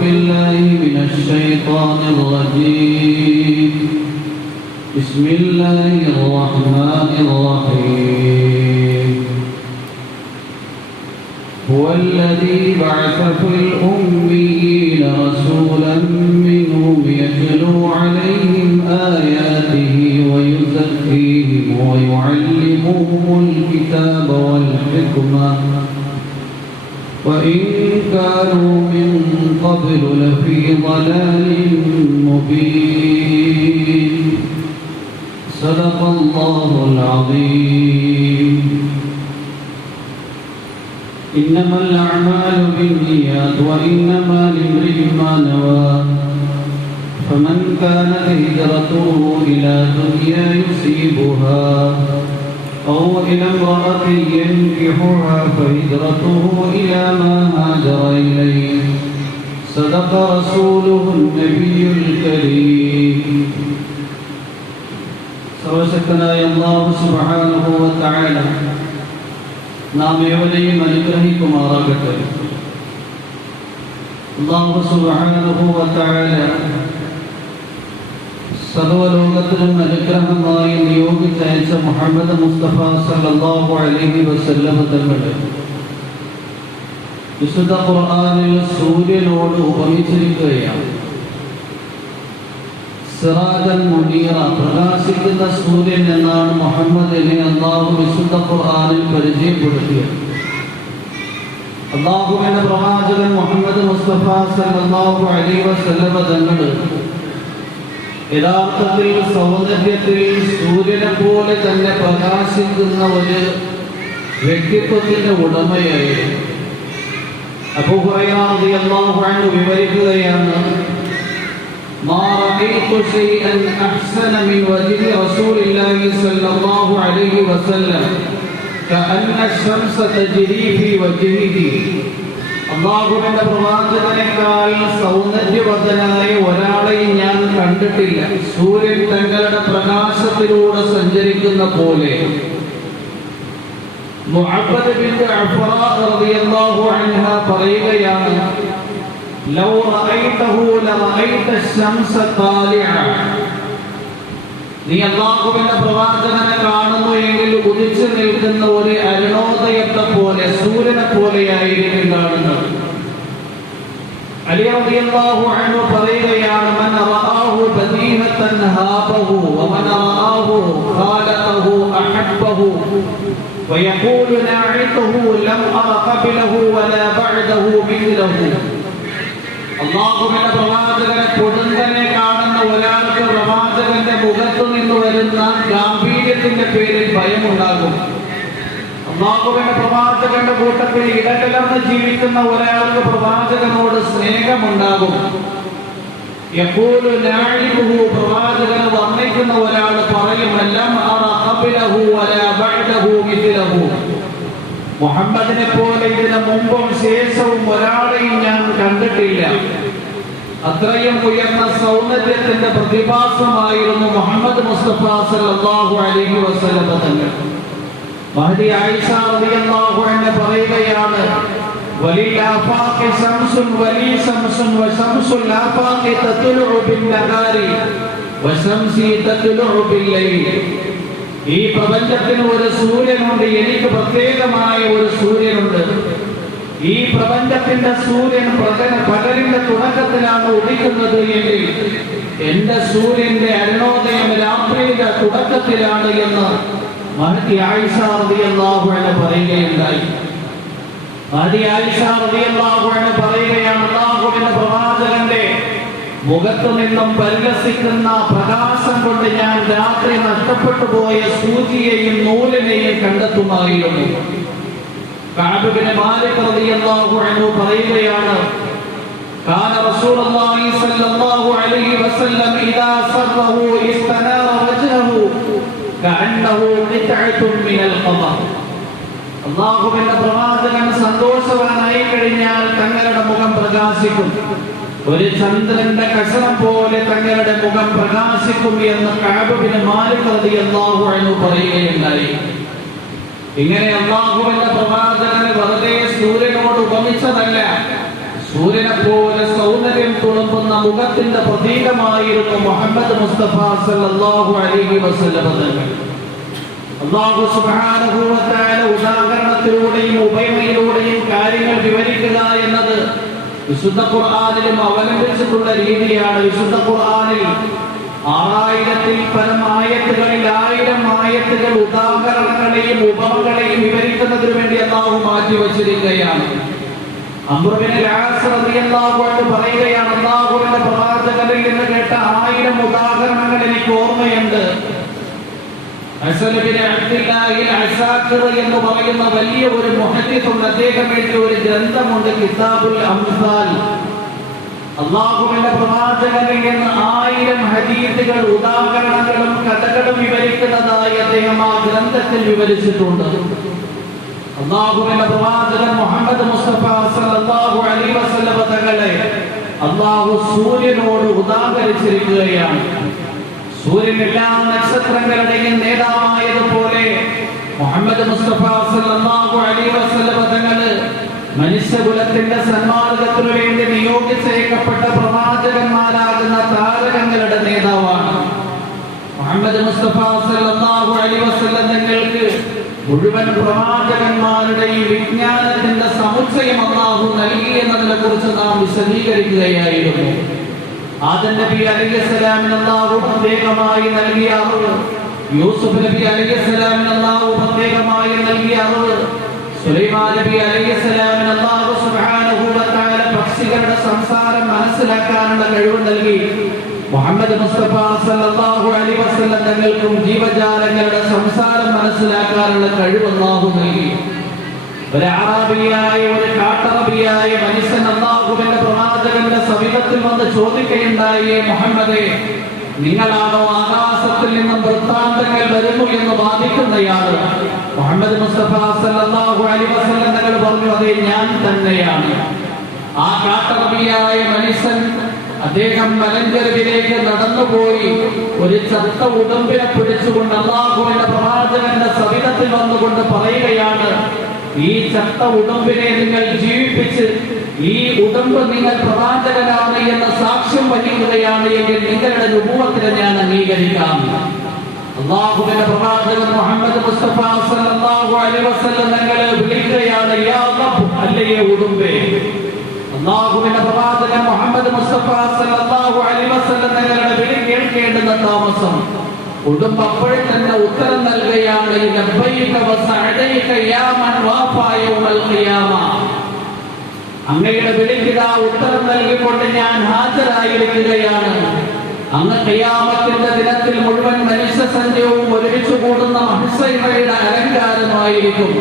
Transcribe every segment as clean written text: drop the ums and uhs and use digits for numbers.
بالله من الشيطان الرجيم بسم الله الرحمن الرحيم هو الذي بعث في الأميين رسولا منهم يتلو عليهم آياته ويزكيهم ويعلمهم الكتاب والحكمة وإن كانوا من قبل لفي ضلال مبين صدق الله العظيم. إنما الأعمال بالنيات وإنما لامرئ ما نوى فمن كانت هجرته إلى دنيا يصيبها أو إلى امرأة ينكحها فهجرته إلى ما هاجر إليه صدق رسوله النبي الكريم. സർവശക്തനായ അല്ലാഹു സുബ്ഹാനഹു വ തആല നാം ഏവരെയും അനുഗ്രഹിക്കുമാറാകട്ടെ. അല്ലാഹു സുബ്ഹാനഹു വ തആല സർവ്വലോകത്തിനും അനുഗ്രഹമായി നിയോഗിച്ചയച്ച മുഹമ്മദ് മുസ്തഫ സല്ലല്ലാഹു അലൈഹി വസല്ലം തങ്ങളുടെ വിശുദ്ധ ഖുർആനിൽ സൂര്യനോട് ഉപമിച്ചിരിക്കുകയാണ്. സിറാജൻ മുനീറ, പ്രകാശിക്കുന്ന സൂര്യൻ എന്നാണ് മുഹമ്മദിനെ അല്ലാഹു വിശുദ്ധ ഖുർആനിൽ പരിചയപ്പെടുത്തിയത്. അല്ലാഹുവിന്റെ പ്രവാചകൻ മുഹമ്മദ് മുസ്തഫ സല്ലല്ലാഹു അലൈഹി വസല്ലം തങ്ങൾ യഥാർത്ഥത്തിൽ സൗന്ദര്യത്തിൽ സൂര്യനെ പോലെ തന്നെ പ്രകാശിക്കുന്ന ഒരു വ്യക്തിത്വത്തിന്റെ ഉടമയായിരുന്നു. അബൂ ഹുറൈറ റളിയല്ലാഹു അൻഹു വിവരിക്കുകയാണ്, മാ റഅയ്തു ശൈഅൻ അഹ്സന മിൻ വജ്ഹി റസൂലില്ലാഹി സ്വല്ലല്ലാഹു അലൈഹി വസല്ലം കഅന്ന അശംസ തജ്രി ഫീ വജ്ഹിഹി. അല്ലാഹുവിന്റെ പ്രവാചകനേക്കാൾ സൗന്ദര്യവതനായ ഒരാളെയും ഞാൻ കണ്ടിട്ടില്ല. സൂര്യൻ തങ്ങളുടെ പ്രകാശത്തിലൂടെ സഞ്ചരിക്കുന്ന പോലെ. മുഅബ്ബദ് ബിൻത് അഫ്റാ റളിയല്ലാഹു അൻഹ പറയുകയാണ്, ലൗ റഅയ്തഹു ലറഅയ്ത അശംസ താലിഅ. നീ അല്ലാഹുവിന്റെ പ്രവാചകനെ കാണുന്നു എങ്കിൽ ഉദിച്ചു നിൽക്കുന്ന ഒരു അരുണോദയത്തെ പോലെ, സൂര്യനെ പോലെയായിരിക്കും കാണുന്നത്. അലി റളിയല്ലാഹു അൻഹു പറയുകയാണ്, മൻ റആഹു ബദീഹതൻ ഹാബഹു വമൻ റആഹു ഖാലഖഹു അഹബ്ബഹു വയഖൂലു നഅതുഹു ലം അറ ഖബലഹു വലാ ബഅദഹു മിഥ്ലഹു. അല്ലാഹുവിന്റെ പ്രവാചകനെ പൊടുന്നനെ കാണുന്ന ഒരാൾക്ക് പ്രവാചകന്റെ മുഖത്തു നിന്ന് വരുന്ന ഗാംഭീര്യത്തിന്റെ പേരിൽ ഭയമുണ്ടാകും. അല്ലാഹുവിന്റെ പ്രവാചകന്റെ കൂട്ടത്തിൽ ഇടകലർന്ന് ജീവിക്കുന്ന ഒരാൾക്ക് പ്രവാചകനോട് സ്നേഹമുണ്ടാകും. യഖൂലു നാഇബുഹു, പ്രവാചകനെ വർണ്ണിക്കുന്ന ഒരാൾ പറയും, ലം അറ ഖബലഹു വലാ ബഅദഹു മിഥ്ലഹു. മുഹമ്മദിനെ പോലെ ഇതിന് മുമ്പും ശേഷവും ഒരാളെയും ഞാൻ കണ്ടിട്ടില്ല. അത്രയും ഉയർന്ന സൗന്ദര്യത്തിന്റെ പ്രതിഭാസമായിരുന്നു മുഹമ്മദ് മുസ്തഫ സല്ലല്ലാഹു അലൈഹി വസല്ലം തങ്ങൾ. മഹദി ആയിഷ റളിയല്ലാഹു അൻഹ പറയുകയാണ്, വലിൽ ആഫാഖി ശംസുൻ വലി ശംസുൻ വശംസുൽ ആഫാഖി തത്ലുഉ ബിൻ-നഹാരി വശംസി തത്ലുഉ ബിൽ-ലൈൽ. ഈ പ്രപഞ്ചത്തിന് ഒരു സൂര്യനുണ്ട്, എനിക്ക് പ്രത്യേകമായ ഒരു സൂര്യനുണ്ട്. ഈ പ്രപഞ്ചത്തിന്റെ സൂര്യൻ പകലിന്റെ തുടക്കത്തിലാണ് ഉദിക്കുന്നത് എങ്കിൽ എന്റെ സൂര്യന്റെ അരുണോദയം രാത്രിയുടെ തുടക്കത്തിലാണ് എന്ന് മഹദി ആയിഷ റളിയല്ലാഹു അൻഹ പറയുകയുണ്ടായി. മഹദി ആയിഷ റളിയല്ലാഹു അൻഹ പറയുകയാണ്, അല്ലാഹുവിന്റെ പ്രവാചകന്റെ മുഖത്തു നിന്നും പരിലസിക്കുന്ന പ്രകാശം കൊണ്ട് ഞാൻ രാത്രി നഷ്ടപ്പെട്ടു പോയ സൂചിയെയും നൂലിനെയും കണ്ടെത്തുമായിരുന്നു. കഅബ് ബിൻ മാലിക് റളിയല്ലാഹു അൻഹു പറയുകയാണ്, കാന റസൂലുള്ളാഹി സ്വല്ലല്ലാഹു അലൈഹി വസല്ലം ഇദാ സർറഹു ഇസ്തനാറ വജ്ഹഹു കഅന്നഹു ഖിത്അത്തുൻ മിനൽ ഖമർ. അല്ലാഹുവിന്റെ പ്രവാചകൻ സന്തോഷവാനായി കഴിഞ്ഞാൽ തങ്ങളുടെ മുഖം പ്രകാശിക്കും. ഒരു ചന്ദ്രന്റെ കഷണം പോലെ തങ്ങളുടെ മുഖം പ്രകാശിക്കും എന്ന് കഅബ് ബിൻ മാലിക് റളിയല്ലാഹു അൻഹു പറയുകയുണ്ടായി. ഇങ്ങനെ അല്ലാഹുവിന്റെ പ്രവാചകനെ വെറുതെ സൂര്യനോട് ഉപമിച്ചതല്ല, സൂര്യനെ പോലെ സൗന്ദര്യം മുഖത്തിന്റെ പ്രതീകമായിരുന്നു മുഹമ്മദ് മുസ്തഫ സല്ലല്ലാഹു അലൈഹി വസല്ലം തങ്ങൾ. അല്ലാഹു സുബ്ഹാനഹു വ തആല ഉദാഹരണത്തിലൂടെയും ഉപമയിലൂടെയും കാര്യങ്ങൾ വിവരിക്കുക എന്നത് വിശുദ്ധ ഖുർആനിലും അവലംബിച്ചിട്ടുള്ള രീതിയാണ്. വിശുദ്ധ ഖുർആനിൽ 6000-ൽ പരം ആയത്തുകളിൽ 1000 ആയത്തുകൾ ഉദാഹരണങ്ങളെയും ഉപമകളെയും വിവരിക്കുന്നതിന് വേണ്ടി അല്ലാഹു മാറ്റിവെച്ചിരിക്കുകയാണ്. അംർ ഇബ്നുൽ ആസ് റളിയല്ലാഹു അൻഹു പറയുകയാണ്, അല്ലാഹുവിന്റെ പ്രവാചകനിൽ നിന്ന് കേട്ട 1000 ഉദാഹരണങ്ങൾ എനിക്ക് ഓർമ്മയുണ്ട്. ഹസൻ ഇബ്നു അബ്ദുല്ലാഹിൽ അസാഖിർ എന്ന് പറയുന്ന വലിയ ഒരു മുഹദ്ദിസ് ഉണ്ട്. അദ്ദേഹം എഴുതിയ ഒരു ഗ്രന്ഥമുണ്ട്, കിതാബുൽ അംസാൽ. അല്ലാഹുവിന്റെ പ്രവാചകനിൽ നിന്ന് 1000 ഹദീസുകൾ, ഉദാഹരണങ്ങളും കഥകളും വിവരിക്കുന്നതായി അദ്ദേഹം ആ ഗ്രന്ഥത്തിൽ വിവരിച്ചിട്ടുണ്ട്. അല്ലാഹുവിന്റെ പ്രവാചകൻ മുഹമ്മദ് മുസ്തഫ സല്ലല്ലാഹു അലൈഹി വസല്ലം തങ്ങളെ അല്ലാഹു സൂര്യനോട് ഉദാഹരിച്ചിരിക്കുകയാണ്. സൂര്യൻ എല്ലാ നക്ഷത്രങ്ങളുടെയും നേതാവായതുപോലെ മുഹമ്മദ് മുസ്തഫ സല്ലല്ലാഹു അലൈഹി വസല്ലം തങ്ങള് മനുഷ്യകുലത്തിന്റെ സന്മാർഗത്തിനു വേണ്ടി നിയോഗിച്ചേക്കപ്പെട്ട പ്രവാചകന്മാരാകുന്ന താരകങ്ങളുടെ നേതാവാണ്. മുഹമ്മദ് മുസ്തഫ സല്ലല്ലാഹു അലൈഹി വസല്ലം തങ്ങൾക്ക് മുഴുവൻ പ്രവാചകന്മാരുടെയും വിജ്ഞാനത്തിന്റെ സമുച്ചയം അല്ലാഹു നൽകി എന്നതിനെ കുറിച്ച് നാം വിശദീകരിക്കുകയായിരുന്നു. ആദം നബി അലൈഹിസ്സലാമിന് അല്ലാഹു പ്രത്യേകമായി നൽകിയ അറിവ്, യൂസുഫ് നബി അലൈഹിസ്സലാമിന് അല്ലാഹു പ്രത്യേകമായി നൽകിയ അറിവ്, സുലൈമാൻ നബി അലൈഹിസ്സലാമിന് അല്ലാഹു സുബ്ഹാനഹു വ തആല പക്ഷികളുടെ സംസാരം മനസ്സിലാക്കാനുള്ള കഴിവ് നൽകി. മുഹമ്മദ് മുസ്തഫ സല്ലല്ലാഹു അലൈഹി വസല്ലം തങ്ങൾക്കും ജീവജാലങ്ങളുടെ സംസാരം മനസ്സിലാക്കാനുള്ള കഴിവ് അല്ലാഹു നൽകി. ഒരു അറബിയായ, ഒരു കാട്ടറബിയായ മനുഷ്യൻ അല്ലാഹുവിന്റെ പ്രവാചകന്റെ സമീപത്തിൽ വന്ന് ചോദിക്കുകയുണ്ടായി, മുഹമ്മദേ, നിങ്ങളാണോ ആകാശത്തിൽ നിന്നും വൃത്താന്തങ്ങൾ വരുന്നു എന്ന് വാദിക്കുന്നയാൾ? മുഹമ്മദ് മുസ്തഫ സല്ലല്ലാഹു അലൈഹി വസല്ലം തങ്ങൾ പറഞ്ഞു, അതെ, ഞാൻ തന്നെയാണ്. ആ കാട്ടറബിയായ മനുഷ്യൻ അദ്ദേഹം മലഞ്ചെരുവിലേക്ക് നടന്നുപോയി ഒരു ചത്ത ഉടമ്പിനെ പിടിച്ചുകൊണ്ട് അല്ലാഹുവിന്റെ പ്രവാചകന്റെ സവിധത്തിൽ വന്നുകൊണ്ട് പറയുകയാണ്, ഈ ചത്ത ഉടമ്പിനെ നിങ്ങൾ ജീവിപ്പിച്ച് ഈ ഉടമ്പ് നിങ്ങൾ പ്രവാചകനാണ് എന്ന സാക്ഷ്യം വഹിക്കുകയാണ് എങ്കിൽ നിങ്ങളുടെ നുബുവത്തിനെ ഞാൻ അംഗീകരിക്കാം. അല്ലാഹുവിന്റെ പ്രവാചകൻ മുഹമ്മദ് മുസ്തഫ സല്ലല്ലാഹു അലൈഹി വസല്ലം തങ്ങളെ വിളിക്കുകയാണ്, യാ റബ്ബ്, അല്ലയെ ഉടമ്പേ. അല്ലാഹുവിന്റെ പ്രവാചകൻ മുഹമ്മദ് മുസ്തഫ സല്ലല്ലാഹു അലൈഹി വസല്ലം തങ്ങളുടെ വിളി കേൾക്കേണ്ടുന്ന താമസം ഉടമ്പ് അപ്പോഴും തന്നെ ഉത്തരം നൽകുകയാണ്, ലബ്ബൈക വസഅദൈക യാ മൻ വാഫാ യൗമൽ ഖിയാമ. അങ്ങയുടെ വിളിക്കുക ഉത്തരം നൽകിക്കൊണ്ട് ഞാൻ ഹാജരായിരിക്കുകയാണ്. അങ്ങ് ഖിയാമത്തിന്റെ ദിനത്തിൽ മുഴുവൻ മനുഷ്യ സഞ്ചയവും ഒരുമിച്ച് കൂടുന്ന മഹ്ശറയുടെ അലങ്കാരമായിരിക്കും.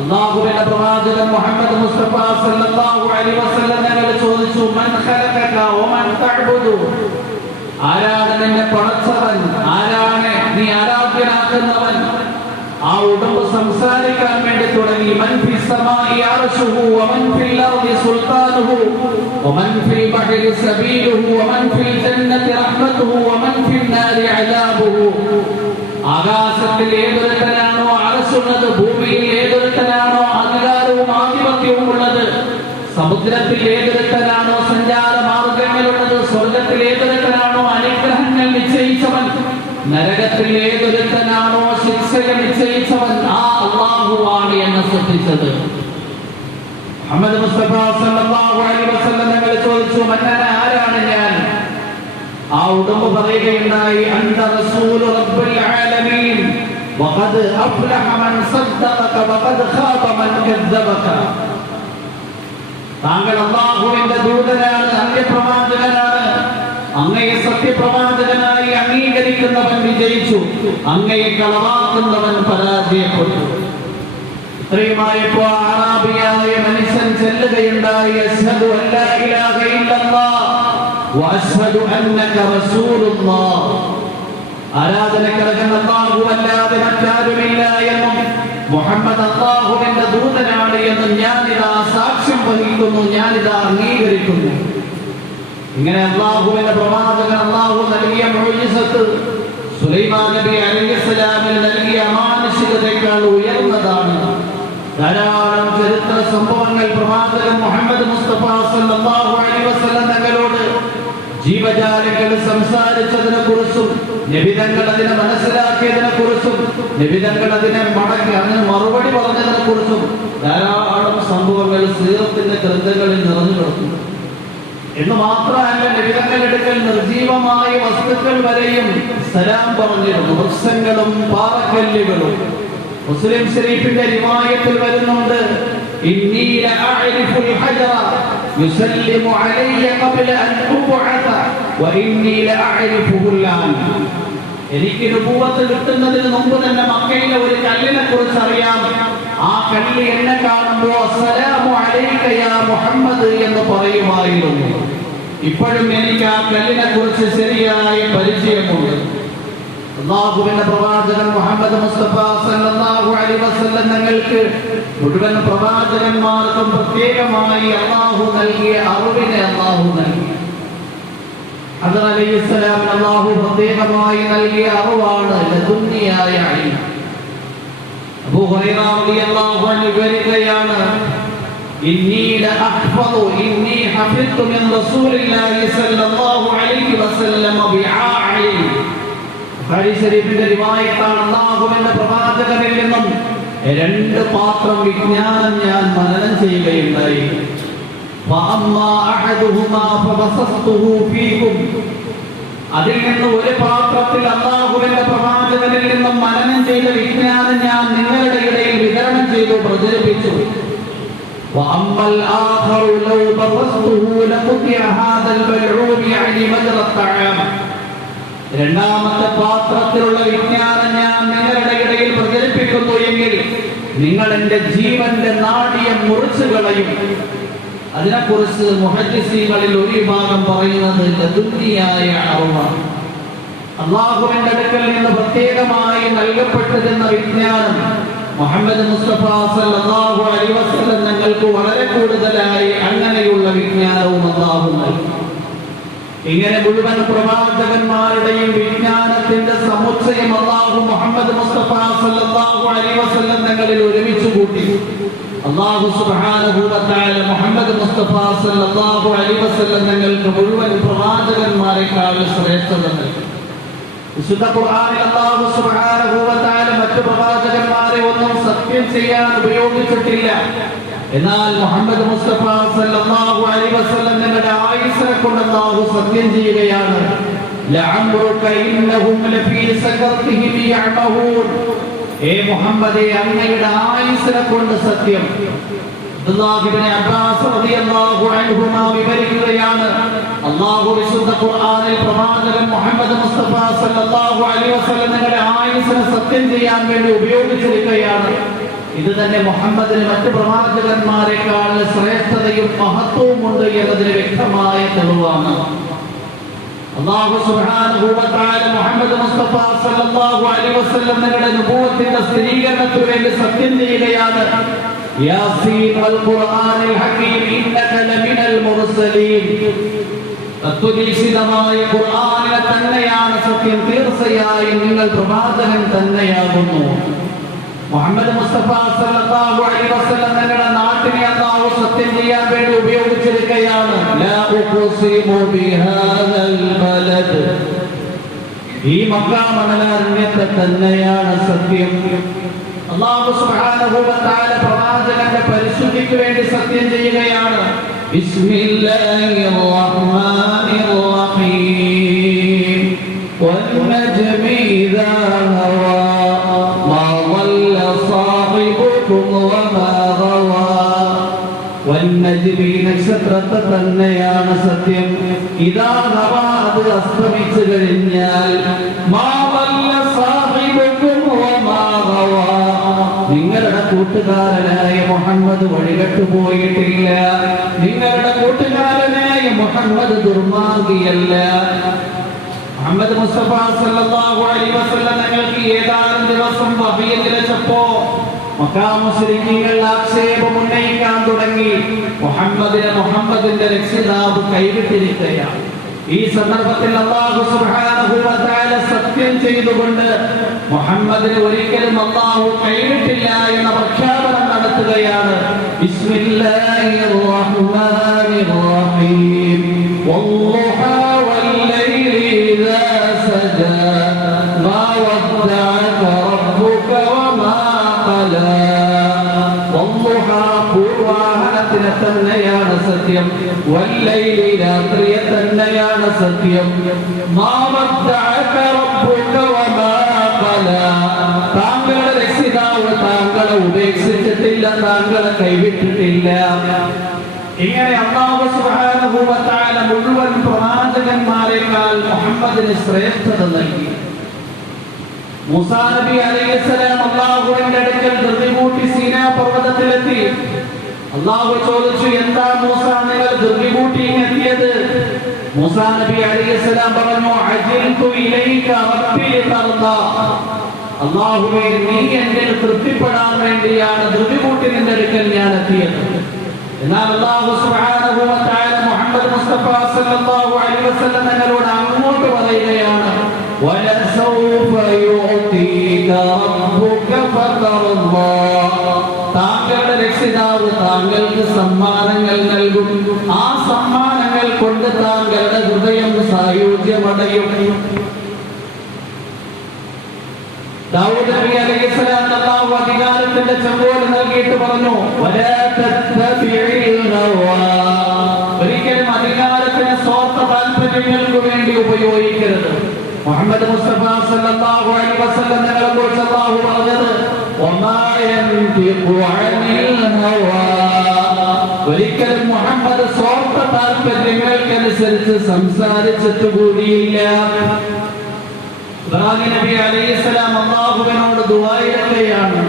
അല്ലാഹുവിന്റെ പ്രവാചകൻ മുഹമ്മദ് മുസ്തഫ സല്ലല്ലാഹു അലൈഹി വസല്ലം തങ്ങൾ ചോദിച്ചു, മൻ ഖലഖക വമൻ തഅബുദു? ആരാണ് നിന്നെ പടച്ചവൻ? ആരാണ് നീ ആരാധ്യനാക്കുന്നവൻ? ആ ഉടമ്പ് സംസാരിക്കാൻ വേണ്ടി തുടങ്ങി, മൻ ഫിസ് സമാഇ അർശുഹു വമൻ ഫിൽ അർദി സുൽത്താനുഹു വമൻ ഫിൽ ബഹരി സബീലുഹു വമൻ ഫിൽ ജന്നതി റഹ്മതുഹു വമൻ ഫിൽ നാരി അദാബുഹു. ആകാശത്തിൽ ഏതൊരുത്തനാണോ അർശുള്ളത്, ഭൂമിയിൽ ഏതൊരുത്തനാണോ അധികാരവും ആധിപത്യവും ഉള്ളത്, സമുദ്രത്തിൽ ഏതൊരുത്തനാണോ സഞ്ചാര മാർഗങ്ങളുള്ളത്, സ്വർഗത്തിൽ ഏതൊരുത്തനാണോ അനുഗ്രഹങ്ങൾ നിശ്ചയിച്ചവൻ, നരകത്തിൽ ഏതൊരുത്തനാണോ ശിക്ഷയെ നിശ്ചയിച്ചവൻ, ആ അല്ലാഹുവാണ് എന്നെ സൃഷ്ടിച്ചത്. മുഹമ്മദ് മുസ്തഫ സല്ലല്ലാഹു അലൈഹി വസല്ലം തങ്ങൾ ചോദിച്ചു, മന്നന, ആരാണ് ഞാൻ? ആ ഉടമ്പ് പറയുകയുണ്ടായി, അൻത റസൂലു റബ്ബിൽ ആലമീൻ വഖദ് അഫ്ലഹ മൻ സദ്ദഖക വഖദ് ഖാബ മൻ കദ്ദബക. താങ്കൾ അല്ലാഹുവിന്റെ ദൂതനാണ്, അന്ത്യപ്രവാചകനാണ്. അങ്ങയെ സത്യപ്രവാചകനായി അംഗീകരിക്കുന്നവൻ വിജയിച്ചു, അങ്ങയെ കളവാക്കുന്നവൻ പരാജയപ്പെട്ടു. ഇത്രയുമായപ്പോ അറാബിയായ മനുഷ്യൻ ചെല്ലുകയുണ്ടായി, അശ്ഹദു അല്ലാ ഇലാഹ ഇല്ലല്ലാഹ് വഅശ്ഹദു അന്നക റസൂലുള്ളാഹ്. ആരാധനക്കർഹൻ അല്ലാഹു അല്ലാതെ മറ്റാരുമില്ല എന്നും മുഹമ്മദ് അല്ലാഹുവിന്റെ ദൂതനാണ് എന്നും ഞാനിതാ സാക്ഷ്യം വഹിക്കുന്നു, ഞാനിതാ അംഗീകരിക്കുന്നു. ഇങ്ങനെ അല്ലാഹുവിന്റെ പ്രവാചകൻ അല്ലാഹു നൽകിയ മുഅ്ജിസത്ത് സുലൈമാൻ നബി അലൈഹിസ്സലാമിന് നൽകിയ അമാനുഷികതയേക്കാൾ ഉയർന്നതാണ്. ധാരാളം ചരിത്ര സംഭവങ്ങൾ പ്രവാചകൻ മുഹമ്മദ് മുസ്തഫ സല്ലല്ലാഹു അലൈഹി വസല്ലം തങ്ങളോട് ജീവജാലങ്ങൾ സംസാരിച്ചതിനെ കുറിച്ചും നബിതങ്ങൾ അതിനെ മനസ്സിലാക്കിയതിനെ കുറിച്ചും നബിതങ്ങൾ അതിനെ മടക്കി അതിന് മറുപടി പറഞ്ഞതിനെ കുറിച്ചും ധാരാളം സംഭവങ്ങൾ സീറത്തിന്റെ ഗ്രന്ഥങ്ങളിൽ നിറഞ്ഞു കിടക്കുന്നു. എന്ന് മാത്രമല്ല, നബിതങ്ങൾ എടുക്കൽ നിർജീവമായ വസ്തുക്കൾ വരെയും സലാം പറഞ്ഞിരുന്നു. വൃക്ഷങ്ങളും പാറക്കല്ലുകളും. മുസ്ലിം ശരീഫിന്റെ റിവായത്തിൽ വരുന്നുണ്ട്, ഇന്നി ലഅരിഫുൽ ഹജറ യുസല്ലിമു അലയ്യ ഖബ്ല അൻ ഉബ്അത വഇന്നി ലഅരിഫുൽ ആൻ. എനിക്ക് നബുവത്ത് കിട്ടുന്നതിന് മുമ്പ് തന്നെ മക്കയിലെ ഒരു കല്ലിനെ കുറിച്ച് അറിയാം. ആ കല്ല് എന്നെ കാണുമ്പോൾ അസ്സലാമു അലൈക യാ മുഹമ്മദ് എന്ന് പറയുമായിരുന്നു. ഇപ്പോഴും എനിക്ക് ആ കല്ലിനെ കുറിച്ച് ശരിയായ പരിചയമുണ്ട്. അല്ലാഹുവിന്റെ പ്രവാചകൻ മുഹമ്മദ് മുസ്തഫ സല്ലല്ലാഹു അലൈഹി വസല്ലം തങ്ങൾക്ക് മുഴുവൻ പ്രവാചകന്മാർക്കും പ്രത്യേകമായി അല്ലാഹു നൽകിയ അറിവിനെ അല്ലാഹു നൽകി. ഹദർ അലൈഹിസ്സലാമിന് അല്ലാഹു പ്രത്യേകമായി നൽകിയ അറിവാണ് ലദുന്നിയായ ഇൽമ്. അബൂ ഹുറൈറ റളിയല്ലാഹു അൻഹു പറയുകയാണ്, ഇന്നി ലഅഹ്ഫദു ഇന്നി ഹഫിദ്തു മിൻ റസൂലില്ലാഹി സ്വല്ലല്ലാഹു അലൈഹി വസല്ലം ബിആഇ. ബുഖാരി ശരീഫിന്റെ റിവായത്താണ്, അല്ലാഹുവിന്റെ പ്രവാചകനിൽ നിന്നും 2 പാത്രം വിജ്ഞാനം ഞാൻ മനനം ചെയ്യുകയുണ്ടായി. വഅമ്മാ അഹദുഹുമാ ഫബസസ്തുഹു ഫീകും. അതിൽ നിന്ന് ഒരു പാത്രത്തിൽ അല്ലാഹുവിന്റെ പ്രവാചകനിൽ നിന്നും മനനം ചെയ്ത വിജ്ഞാനം ഞാൻ നിങ്ങളുടെ ഇടയിൽ വിതരണം ചെയ്തു, പ്രചരിപ്പിച്ചു. വഅമ്മൽ ആഖറു ലൗ ബസസ്തുഹു ലഖുതിഅ ഹാദൽ ബൽഊം യഅനി മജ്റ തആം. രണ്ടാമത്തെ പാത്രത്തിലുള്ള വിജ്ഞാനം ഞാൻ നിങ്ങളുടെ ഇടയിൽ പ്രചരിപ്പിക്കുന്നു എങ്കിൽ നിങ്ങൾ എന്റെ ജീവന്റെ നാഡിയെ മുറിച്ചു കളയും. അതിനെക്കുറിച്ച് മുഹദ്ദിസീങ്ങളിൽ ഒരു വിഭാഗം പറയുന്നത് ലദുന്നിയായ അറിവാണ്. അല്ലാഹുവിന്റെ അടുക്കൽ നിന്ന് പ്രത്യേകമായി നൽകപ്പെട്ടിരുന്ന വിജ്ഞാനം മുഹമ്മദ് മുസ്തഫ സല്ലല്ലാഹു അലൈഹി വസല്ലം ഞങ്ങൾക്ക് വളരെ കൂടുതലായി അങ്ങനെയുള്ള വിജ്ഞാനവും അല്ലാഹു നൽകി. ഇങ്ങനെ മുഴുവൻ പ്രവാചകന്മാരുടെയും വിജ്ഞാനത്തിന്റെ സമുച്ചയം അല്ലാഹു മുഹമ്മദ് മുസ്തഫ സല്ലല്ലാഹു അലൈഹി വസല്ലം തങ്ങളിൽ ഒരുമിച്ച് കൂട്ടി. അല്ലാഹു സുബ്ഹാനഹു വ തആല മുഹമ്മദ് മുസ്തഫ സല്ലല്ലാഹു അലൈഹി വസല്ലം തങ്ങൾക്ക് മുഴുവൻ പ്രവാചകന്മാരെക്കാൾ ശ്രേഷ്ഠത നൽകി. വിശുദ്ധ ഖുർആനിൽ അല്ലാഹു സുബ്ഹാനഹു വ തആല മറ്റു പ്രവാചകന്മാരെ ഒന്നും സത്യം ചെയ്യാൻ ഉപയോഗിച്ചിട്ടില്ല. എന്നാൽ മുഹമ്മദ് മുസ്തഫ സല്ലല്ലാഹു അലൈഹി വസല്ലം തങ്ങളുടെ ആയുസ്സിനെ കൊണ്ട് അല്ലാഹു സത്യം ചെയ്യുകയാണ്. ലഅംറുക ഇന്നഹും ലഫീ സകറതിഹിം യഅമഹൂൻ. ഏ മുഹമ്മദേ, അങ്ങയുടെ ആയുസ്സിനെ കൊണ്ട് സത്യം. അബ്ദുല്ലാഹ് ഇബ്നു അബ്ബാസ് റളിയല്ലാഹു അൻഹുമാ വിവരിക്കുകയാണ്, അല്ലാഹു വിശുദ്ധ ഖുർആനിൽ പ്രവാചകൻ മുഹമ്മദ് മുസ്തഫ സല്ലല്ലാഹു അലൈഹി വസല്ലം തങ്ങളുടെ ആയുസ്സിനെ സത്യം ചെയ്യാൻ വേണ്ടി ഉപയോഗിച്ചിരിക്കുകയാണ്. ഇത് തന്നെ മുഹമ്മദിന് മറ്റു പ്രവാചകന്മാരെക്കാൾ ശ്രേഷ്ഠതയും മഹത്വവും ഉണ്ട് എന്നതിന് വ്യക്തമായ തെളിവാണ്. അല്ലാഹു സുബ്ഹാനഹു വ തആല മുഹമ്മദ് മുസ്തഫ സല്ലല്ലാഹു അലൈഹി വസല്ലം തങ്ങളുടെ നബുവത്തിന്റെ സ്ഥിരീകരണത്തിന് വേണ്ടി സത്യം ചെയ്യുകയാണ്. യാസീൻ വൽ ഖുർആനിൽ ഹകീം ഇന്നക ലമിനൽ മുർസലീൻ. തത്വനിശ്ചിതമായ ഖുർആനിലെ തന്നെയാണ് സത്യം, തീർച്ചയായും നിങ്ങൾ പ്രവാചകൻ തന്നെയാകുന്നു. മുഹമ്മദ് മുസ്തഫ സല്ലല്ലാഹു അലൈഹി വസല്ലം തങ്ങളുടെ നാട്ടിനെ അല്ലാഹു സത്യം ചെയ്യാൻ വേണ്ടി ഉപയോഗിച്ചിരിക്കുകയാണ്. ലാ ഉഖ്സിമു ബിഹാദൽ ബലദ്. ഈ മക്ക മണലാരണ്യത്തെ തന്നെയാണ് സത്യം. അല്ലാഹു സുബ്ഹാനഹു വ തആല പ്രവാചകന്റെ പരിശുദ്ധിക്ക് വേണ്ടി സത്യം ചെയ്യുകയാണ്. ബിസ്മില്ലാഹിർ റഹ്മാനിർ റഹീം. വന്നജ്മി ഇദാ ഹവാ നക്ഷത്രത്തെ തന്നെയാണ് സത്യം. ഇതാ ഹവ, അത് അസ്തമിച്ചു കഴിഞ്ഞാൽ നിങ്ങളുടെ കൂട്ടുകാരനായ മുഹമ്മദ് വഴികെട്ടു പോയിട്ടില്ല. നിങ്ങളുടെ കൂട്ടുകാരനായ മുഹമ്മദ് ദുർമാർഗിയല്ല. മുഹമ്മദ് മുസ്തഫ സല്ലല്ലാഹു അലൈഹി വസല്ലം തങ്ങൾക്ക് ഏതാനും ദിവസം വഹി ലഭിച്ചപ്പോ മക്കാ മുശ്രിക്കീങ്ങൾ ആക്ഷേപം ഉന്നയിക്കാൻ തുടങ്ങി. മുഹമ്മദിന്റെ രക്ഷിതാവ് കൈവിട്ടിരിക്കുകയാണ്. ഈ സന്ദർഭത്തിൽ അല്ലാഹു സുബ്ഹാനഹു വ തആല സത്യം ചെയ്തുകൊണ്ട് മുഹമ്മദിനെ ഒരിക്കലും അല്ലാഹു കൈവിട്ടില്ല എന്ന പ്രഖ്യാപനം നടത്തുകയാണ്. ബിസ്മില്ലാഹിർ റഹ്മാനിർ റഹീം. വദ്ദുഹാ إذا سجى ما ودعك ربك وما قلى والضحى പൂർവാഹനത്തിന് തന്നെയാണ് സത്യം വല്ലൈലി രാത്രിയെ തന്നെയാണ് സത്യം മാ വദ്ദഅക റബ്ബുക വമാ ഖലാ താങ്കളുടെ രക്ഷിതാവ് താങ്കളെ ഉപേക്ഷിച്ചിട്ടില്ല താങ്കളെ കൈവിട്ടിട്ടില്ല. ഇങ്ങനെ അല്ലാഹു സുബ്ഹാനഹു വ തആല മുഴുവൻ പ്രവാചകന്മാരെക്കാൾ മുഹമ്മദിന് ശ്രേഷ്ഠത നൽകി. മൂസാ നബി അലൈഹിസ്സലാം അല്ലാഹുവിന്റെ അടുക്കൽ ധൃതി കൂട്ടി സീനാ പർവതത്തിലെത്തി. അല്ലാഹു ചോദിച്ചു, എന്താ മൂസാ നിങ്ങൾ ധൃതി കൂട്ടി എത്തിയത്? മൂസാ നബി അലൈഹിസ്സലാം പറഞ്ഞു, അജിൽതു ഇലൈക റബ്ബി തർദാ. അല്ലാഹുവേ, നീ എന്നിൽ തൃപ്തിപ്പെടാൻ വേണ്ടിയാണ് ധൃതി കൂട്ടി നിന്റെ അടുക്കൽ ഞാൻ എത്തിയത്. എന്നാൽ അല്ലാഹു സുബ്ഹാനഹു വ തആല മുഹമ്മദ് മുസ്തഫ സല്ലല്ലാഹു അലൈഹി വസല്ലം തങ്ങളോട് അങ്ങോട്ട് പറയുകയാണ്, വലസൗഫ യുഅതീക റബ്ബുക ഫതർദാ. താങ്കളുടെ രക്ഷിതാവ് താങ്കൾക്ക് സമ്മാനങ്ങൾ നൽകും. ആ സമ്മാനങ്ങൾ കൊണ്ട് താങ്കളുടെ ഹൃദയം സായുജ്യമടയും. ദാവൂദ് നബി അലൈഹിസ്സലാം അല്ലാഹു അധികാരത്തിന്റെ ചെങ്കോൽ നൽകിയിട്ട് പറഞ്ഞു, വലാ തത്തബിഇൽ ഹവാ. ഒരിക്കലും അധികാരത്തിന് സ്വാർത്ഥ താല്പര്യങ്ങൾക്ക് വേണ്ടി ഉപയോഗിക്കരുത്. മുഹമ്മദ് മുസ്തഫ സല്ലല്ലാഹു അലൈഹി വസല്ലം തങ്ങളെ കുറിച്ച് അല്ലാഹു പറഞ്ഞത്, വമാ യൻതിഖു അനിൽ ഹവാ. ഒരിക്കലും മുഹമ്മദ് സ്വാർത്ഥ താല്പര്യങ്ങൾക്കനുസരിച്ച് സംസാരിച്ചിട്ട് കൂടിയില്ല. ഇബ്രാഹിം നബി അലൈഹിസ്സലാം അല്ലാഹുവിനോട് ദുആ ചെയ്യുകയാണ്,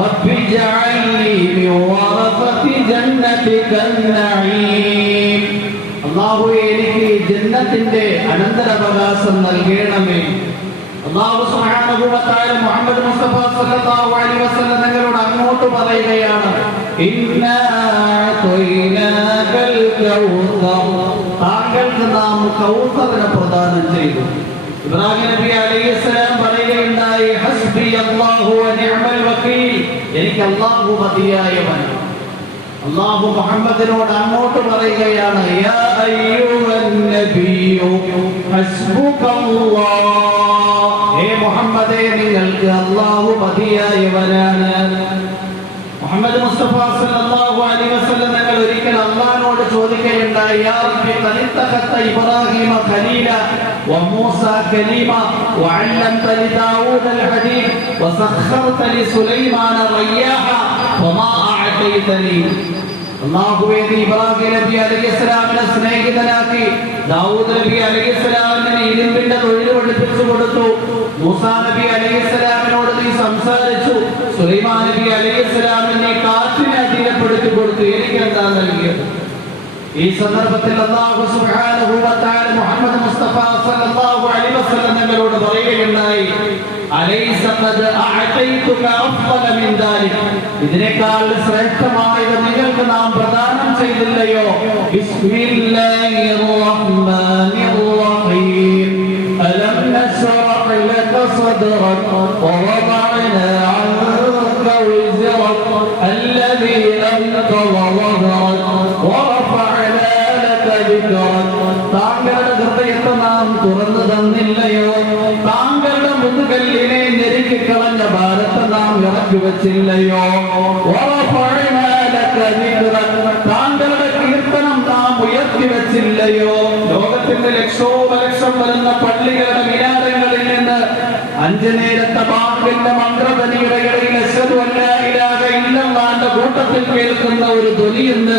റബ്ബി ജഅൽനി മിൻ വറസതി ജന്നതികൻ നഈം. അല്ലാഹുവേ, എനിക്ക് ജന്നത്തിന്റെ അനന്തരാവകാശം നൽകണമേ. അല്ലാഹു സുബ്ഹാനഹു വ തആല മുഹമ്മദ് മുസ്തഫ സല്ലല്ലാഹു അലൈഹി വസല്ലം തങ്ങളോട് അങ്ങോട്ട് പറയുകയാണ്, ഇന്നാ അഅതൈനാകൽ കൗസർ. താങ്കൾക്ക് നാം കൗസറിനെ പ്രദാനം ചെയ്തു. ഇബ്രാഹിം നബി അലൈഹിസ്സലാം പറയുകയുണ്ടായി, ഹസ്ബി അല്ലാഹു വ നിഅമൽ വകീൽ. എനിക്ക് അല്ലാഹു മതിയായവൻ. അല്ലാഹു മുഹമ്മദിനോട് അങ്ങോട്ട് പറയുകയാണ്, യാ അയ്യുഹൻ നബിയു ഹസ്ബുകല്ലാഹ്. ഹേ മുഹമ്മദേ, നിങ്ങൾക്ക് അല്ലാഹു മതിയായവനാണ്. മുഹമ്മദ് മുസ്തഫ സല്ലല്ലാഹു അലൈഹി വസല്ലം തങ്ങൾ ഒരിക്കൽ അല്ലാഹുവോട് ചോദിക്കുകയുണ്ടായി, യാ റബ്ബി ഖലിത്തഖത ഇബ്രാഹിമ ഖലീല വമൂസ കലീമ വഅല്ലംത ലിദാവൂദ അൽഹദീദ് വസഖർത ലിസുലൈമാന റയ്യാഹ വമാ അഅതൈതനി. അല്ലാഹുവേ, നീ ഇബ്രാഹിം നബി അലൈഹിസ്സലാമിനെ സ്നേഹിതനാക്കി. ദാവൂദ് നബി അലൈഹിസ്സലാമിനെ ഇരുമ്പിന്റെ തൊഴിൽ പഠിപ്പിച്ചു കൊടുത്തു. മൂസാ നബി അലൈഹിസ്സലാമിനോട് നീ സംസാരിച്ചു. സുലൈമാൻ നബി അലൈഹിസ്സലാമിനെ കാറ്റിനെ അധീനപ്പെടുത്തി കൊടുത്തു. എനിക്കെന്താ നൽകിയത്? ഈ സന്ദർഭത്തിൽ അല്ലാഹു സുബ്ഹാനഹു വ തആല മുഹമ്മദ് മുസ്തഫ സല്ലല്ലാഹു അലൈഹി വസല്ലം തങ്ങളോട് പറയുകയുണ്ടായി, അലൈസ ഖദ് അഅതൈതുക അഫ്ളല മിൻ ദാലിക. ഇതിനേക്കാൾ ശ്രേഷ്ഠമായത് നിങ്ങൾക്ക് നാം പ്രദാനം ചെയ്തില്ലയോ? ബിസ്മില്ലാഹിർ റഹ്മാനിർ റഹീം. അലം നശ്റഹ് ലക സദ്റക വവദഅനാ അൻക വിസ്റക അല്ലദീ അൻഖദ ളഹ്റക. താങ്കളുടെ ഹൃദയത്തെ നാം തുറന്നു തന്നില്ലയോ? താങ്കളുടെ മുതുകല്ലിനെ ഞെരുക്കിക്കളഞ്ഞ ഭാരത്തെ നാം ഇറക്കി വെച്ചില്ലയോ? താങ്കളുടെ കീർത്തനം നാം ഉയർത്തി വെച്ചില്ലയോ? ലോകത്തിന്റെ ലക്ഷോപലക്ഷം വരുന്ന പള്ളികളുടെ മിനാരങ്ങളിൽ നിന്ന് 5 നേരത്തെ ബാങ്കിന്റെ മന്ത്രധ്വനിയുടെ ഇടയിൽ അശ്ഹദു അല്ലാ ഇലാഹ ഇല്ലല്ലാഹുവിന്റെ കൂട്ടത്തിൽ കേൾക്കുന്ന ഒരു ധ്വനിയുണ്ട്,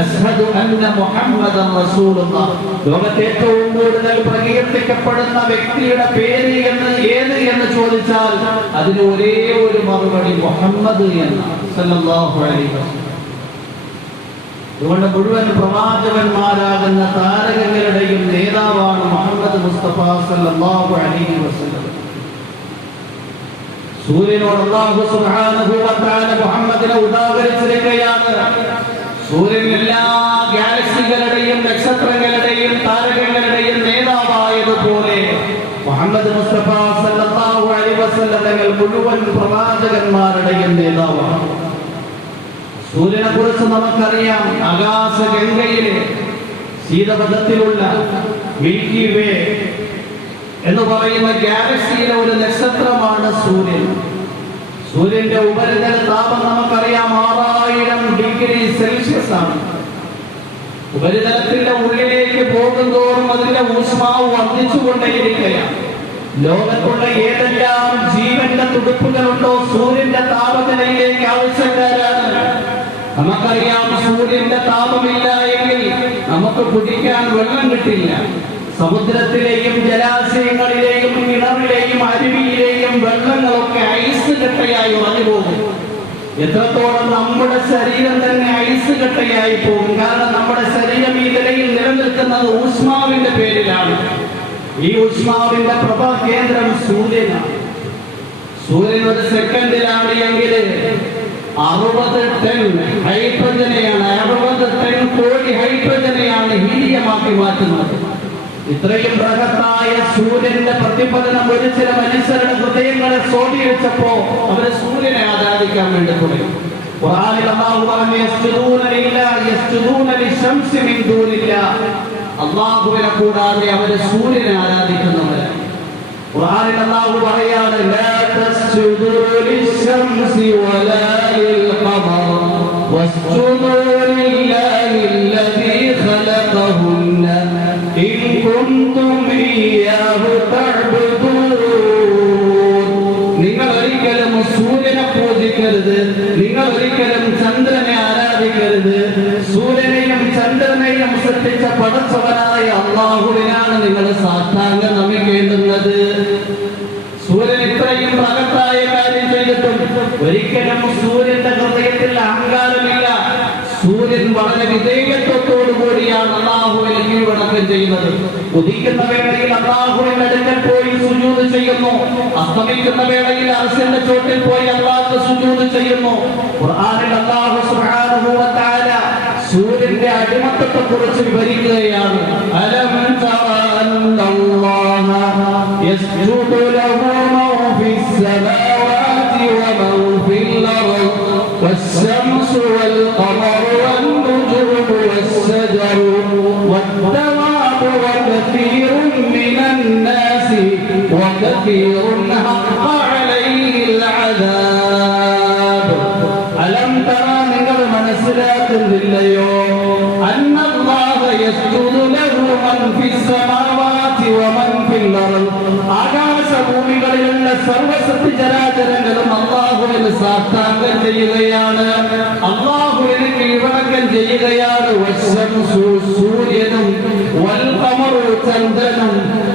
അശ്ഹദു അന്ന മുഹമ്മദൻ റസൂലുള്ളാഹ്. ലോകത്തെ ഏറ്റവും കൂടുതൽ പ്രകീർത്തിക്കപ്പെടുന്ന വ്യക്തിയുടെ പേര് എന്ന് ചോദിച്ചാൽ അതിന് ഒരേ ഒരു മറുപടി മുഹമ്മദ് എന്നാണ് സല്ലല്ലാഹു അലൈഹി വസല്ലം. അതുകൊണ്ട് മുഴുവൻ പ്രവാചകന്മാരാകുന്ന താരകങ്ങളുടെയും നേതാവാണ് മുഹമ്മദ് മുസ്തഫ സല്ലല്ലാഹു അലൈഹി വസല്ലം. സൂര്യനോട് അല്ലാഹു സുബ്ഹാനഹു വ തആല മുഹമ്മദിനെ ഉദാഹരിച്ചിരിക്കുകയാണ്. സൂര്യൻ എല്ലാ ഗാലക്സികളുടെയും നക്ഷത്രങ്ങളുടെയും താരകങ്ങളുടെയും നേതാവായതുപോലെ മുഹമ്മദ് മുസ്തഫ സല്ലല്ലാഹു അലൈഹി വസല്ലം തങ്ങൾ മുഴുവൻ പ്രവാചകന്മാരുടെയും നേതാവാണ്. സൂര്യനെ കുറിച്ച് നമുക്കറിയാം, ആകാശഗംഗയിലെ ശീതപഥത്തിലുള്ള മിൽക്കി വേ എന്ന് പറയുന്ന ഗാലക്സിയിലെ ഒരു നക്ഷത്രമാണ് സൂര്യൻ. സൂര്യന്റെ ഉപരിതല താപം നമുക്കറിയാം 6000 ഡിഗ്രി സെൽഷ്യസ് ആണ്. ഉപരിതലത്തിന്റെ ഉള്ളിലേക്ക് പോകുന്തോറും അതിന്റെ ഊഷ്മാവ് വർദ്ധിച്ചുകൊണ്ടേയിരിക്കുകയാണ്. ലോകത്തുള്ള ഏതെല്ലാം ജീവന്റെ തുടുപ്പുകളുണ്ടോ സൂര്യന്റെ താപനിലയിലേക്ക് ആവശ്യക്കാരാണ്. നമുക്കറിയാം സൂര്യന്റെ താപമില്ല എങ്കിൽ നമുക്ക് കുടിക്കാൻ വെള്ളം കിട്ടില്ല. സമുദ്രത്തിലെയും ജലാശയങ്ങളിലെയും കിണറിലെയും അരുവിയിലെയും വെള്ളങ്ങളൊക്കെ ഐസ് കട്ടയായി ഉറഞ്ഞു പോകും. എത്രത്തോളം നമ്മുടെ ശരീരം തന്നെ ഐസ് കട്ടയായി പോകും. കാരണം നമ്മുടെ ശരീരം ഈ നിലയിൽ നിലനിൽക്കുന്നത് ഊഷ്മാവിന്റെ പേരിലാണ്. ഈ ഊഷ്മാവിന്റെ പ്രഭ കേന്ദ്രം സൂര്യനാണ്. സൂര്യൻ ഒരു സെക്കൻഡിലാണ് എങ്കിൽ 60 ടൺ ഹൈഡ്രജനെയാണ്, 60 ടൺ കോടി ഹൈഡ്രജനെയാണ് ഹീലിയമാക്കി മാറ്റുന്നത്. ഇത്രയും ബൃഹത്തായ സൂര്യന്റെ പ്രതിഫലനം ഒരു ചില മനുഷ്യരുടെ ഹൃദയങ്ങളെ സ്വാധീനിച്ചപ്പോ അവര് സൂര്യനെ ആരാധിക്കാൻ വേണ്ടി തുടങ്ങി. ഖുർആനിൽ അല്ലാഹു പറഞ്ഞു യസ്ജുദൂന ലില്ലാഹി യസ്ജുദൂന ലിശംസി മിൻ ദൂനില്ലാഹ്. അല്ലാഹുവിനെ കൂടാതെ അവര് സൂര്യനെ ആരാധിക്കുന്നവരാണ്. ഖുർആനിൽ അല്ലാഹു പറയാണ് ലാ തസ്ജുദൂ ലിശംസി വലാ ലിൽ ഖമർ വസ്ജുദൂ ലില്ലാഹി അല്ലദീ ഖലഖഹുന്ന ഇൻ കുൻതും ഇയ്യാഹു തഅ്ബുദൂൻ. നിങ്ങൾ ഒരിക്കലും സൂര്യനെ പൂജിക്കരുത്, നിങ്ങൾ ഒരിക്കലും ചന്ദ്രനെ ആരാധിക്കരുത്. സൂര്യനെയും ചന്ദ്രനെയും സൃഷ്ടിച്ച പടച്ചവനായ അല്ലാഹുവിനാണ് നിങ്ങൾ സാഷ്ടാംഗം നമിക്കേണ്ടുന്നത്. സൂര്യൻ ഇത്രയും മഹത്തായ കാര്യം ചെയ്തിട്ടും ഒരിക്കലും സൂര്യന്റെ ഹൃദയത്തിൽ അഹങ്കാരമില്ല. സൂര്യൻ വളരെ വിധേയത്വത്തോടു കൂടിയാണ് അല്ലാഹുവിനെ കീഴ്വണക്കം ചെയ്യുന്നത്. ഉദിക്കുന്ന വേളയിൽ അല്ലാഹുവിന്റെ അടുക്കൽ പോയി സുജൂദ് ചെയ്യുന്നു. അസ്തമിക്കുന്ന വേളയിൽ അർശിന്റെ ചോട്ടിൽ പോയി അല്ലാഹുവിന് സുജൂദ് ചെയ്യുന്നു. ഖുർആനിൽ അല്ലാഹു സുബ്ഹാനഹു വ തആല സൂര്യന്റെ അടിമത്തത്തെ കുറിച്ച് വിവരിക്കുകയാണ്. അലം തറ അന്നല്ലാഹ യസ്ജുദു ലഹു മൻ ഫിസ് സമാവാതി വ മൻ ഫിൽ അർദ് വശംസു വൽ ഖമറു വൻ നുജൂമു വസ്സജറു വദ്ദവാബു വകസീറുൻ മിനൻ നാസി വകസീറുൻ ഹഖ്ഖ അലൈഹിൽ അദാബ്. അലം തറ നിങ്ങൾ മനസ്സിലാക്കുന്നില്ലയോ അന്നല്ലാഹ യസ്ജുദു ലഹു മൻ ഫിസ് സമാവാതി വ മൻ ഫിൽ അർദ്. ആകാശഭൂമികളിലുള്ള സർവ്വസൃഷ്ടി ചരാചരങ്ങളും അല്ലാഹുവിന് സാഷ്ടാംഗം ചെയ്യുകയാണ്, അല്ലാഹുവിന് കീഴ്വണക്കം ചെയ്യുകയാണ്. വശംസു സൂര്യനും വൽ ഖമറു ചന്ദ്രനും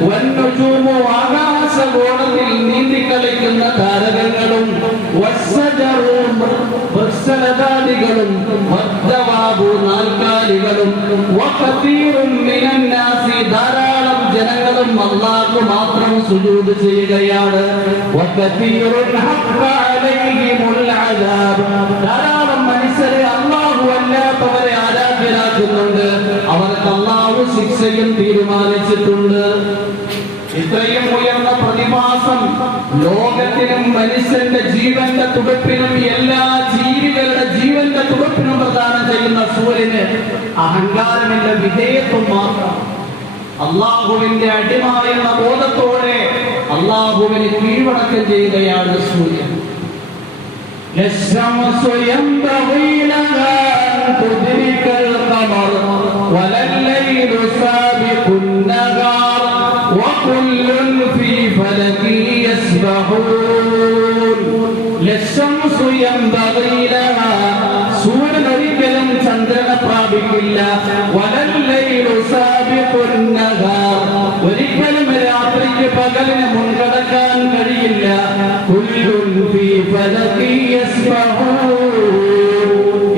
വൻ നുജൂമു ആകാശഗോളത്തിൽ നീന്തിക്കളിക്കുന്ന താരകങ്ങളും വസ്സജറു വൃക്ഷലതാദികളും വദ്ദവാബു നാൽക്കാലികളും വകസീറുൻ മിനൻ നാസി ധാരാളം ജനങ്ങളും അല്ലാഹു മാത്രം സുജൂദ് ചെയ്യുകയാണ്. വകസീറുൻ ഹഖ്ഖ അലൈഹിമുൽ അദാബ്. ധാരാളം മനുഷ്യരെ അല്ലാഹു അല്ലാത്തവരെ ആരാധ്യരാക്കുന്നുണ്ട്. അവർക്ക് അല്ലാഹു ശിക്ഷയും തീരുമാനിച്ചിട്ടുണ്ട്. ഇത്രയും ഉയർന്ന പ്രതിഭാസം ലോകത്തിനും മനുഷ്യന്റെ ജീവന്റെ തുടിപ്പിനും എല്ലാ ജീവികളുടെ ജീവന്റെ തുടിപ്പിനും പ്രദാനം ചെയ്യുന്ന സൂര്യന് അഹങ്കാരമില്ല, വിധേയത്വം മാത്രം. അല്ലാഹുവിന്റെ അടിമ എന്ന ബോധത്തോടെ അല്ലാഹുവിന് കീഴ്വണക്കം ചെയ്യുകയാണ് സൂര്യൻ. الشمس ينبغي لها أن تدرك القمر ولا الليل سابق النهار وكل في فلك يسبحون. الشمس ينبغي لها സൂര്യൻ ഒരിക്കലും ചന്ദ്രനെ പ്രാപിക്കില്ല. വലല്ലൈലു സാബിഖുൻ നഹാർ ഒരിക്കലും രാത്രിക്ക് പകലിനെ മുൻകടക്കാൻ കഴിയില്ല. കുല്ലുൻ ഫീ ഫലകി യസ്ബഹൂൻ.